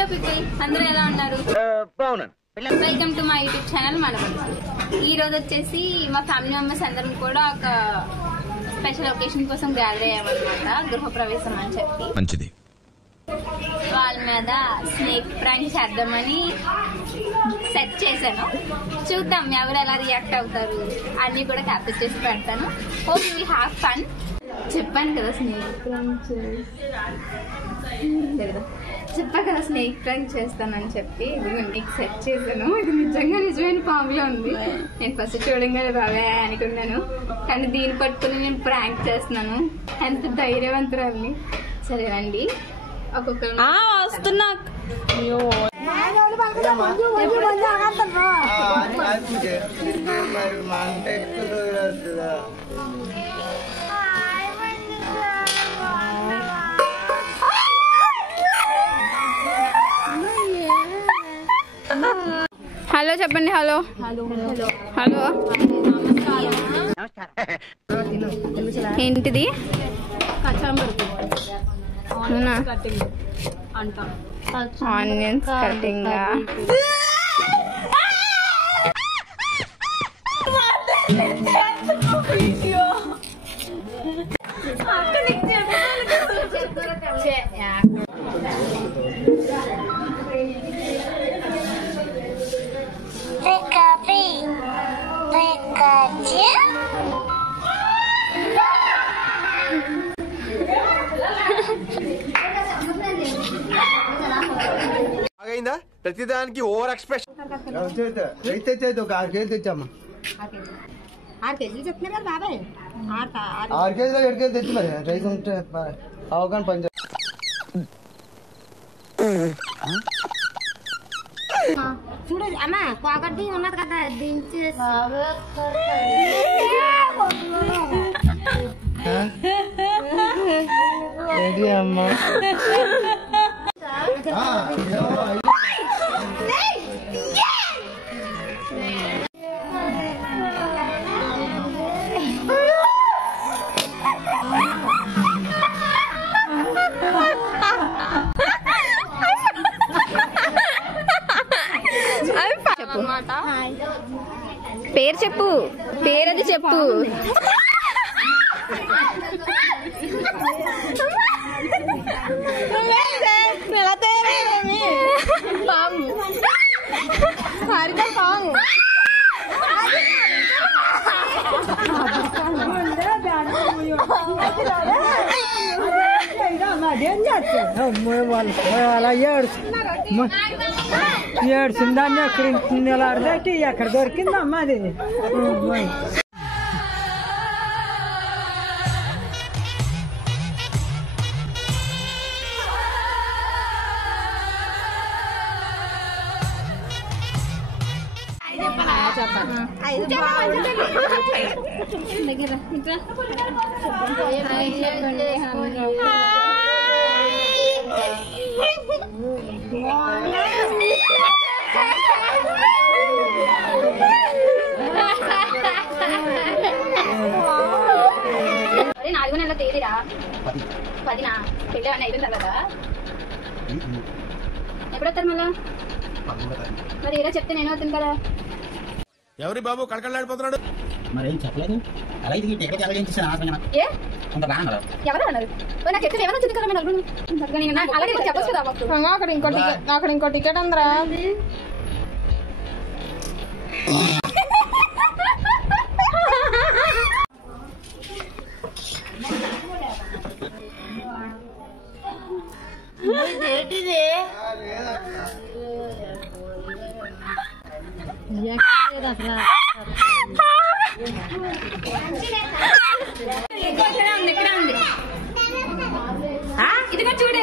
Hello people, అందరూ ఎలా ఉన్నారు? Welcome to my YouTube channel Manabadi. ఈ రోజు వచ్చేసి మా ఫ్యామిలీ మెంబర్స్ అందరం కూడా ఒక స్పెషల్ ఒకేషన్ కోసం గ్యాదర్ అయ్యామన్నమాట. గృహప్రవేశం అని చెప్పి మంచిది. వాళ్ళ మీద స్నేక్ ప్రాంక్ చేద్దామని సెట్ చేశాను. చూద్దాం ఎవరు ఎలా రియాక్ట్ అవుతారు అన్ని కూడా క్యాప్చర్ చేసి పెడతాను. Hope you will have fun. చెప్పాను కదా స్నేక్ ప్రాంక్ చేస్తానని చెప్పి ఇది మీకు సెట్ చేశాను. ఇది నిజమైన పాములో ఉంది. నేను ఫస్ట్ చూడంగానే బాగా అనుకున్నాను, కానీ దీన్ని పట్టుకుని నేను ప్రాంక్ చేస్తున్నాను. ఎంత ధైర్యవంతురాలని. సరేనండి, ఒక్కొక్కరు వస్తున్నా. హలో చెప్పండి. హలో హలో ఏంటిది? Onions cutting. ప్రతిదానికి ఓవర్ ఎక్స్ప్రెషన్. 6 కేజీలు 7 కేజీలు తెచ్చి మరి రైస్ ఉంటే అవగాహన పని చూడు అమ్మా, ఒకటి ఉన్నది కదా దించేసి అమ్మా. పేరు చెప్పు, పేరది చెప్పు. పాము పాము. అలా ఏడ్చిందాన్ని ఎక్కడ నిలాడితే ఎక్కడ దొరికిందమ్మా అది. అరే 4వ నెల తేదీరా? 10నా? పెళ్ళి ఏమన్నా అయిపోయిన తర్వాత ఎప్పుడొస్తారు మళ్ళా? మరి ఇలా చెప్తే నేను అవుతుంది కదా. ఎవరి బాబు కళకళలాడిపోతున్నాడు? మరేం చెప్పలేదు. అలా ఇది టికెట్ ఎలా చేయించేసాను అనవసరంగా. ఏ అంత బాగా అన్నారు? ఎవరు అన్నారు? నాకు చెప్తే ఏమైనా వచ్చింది కదా. అలాగే చెప్పచ్చు కదా. అక్కడ ఇంకో టికెట్ ఉందిరా. ఇదిగో చూడే.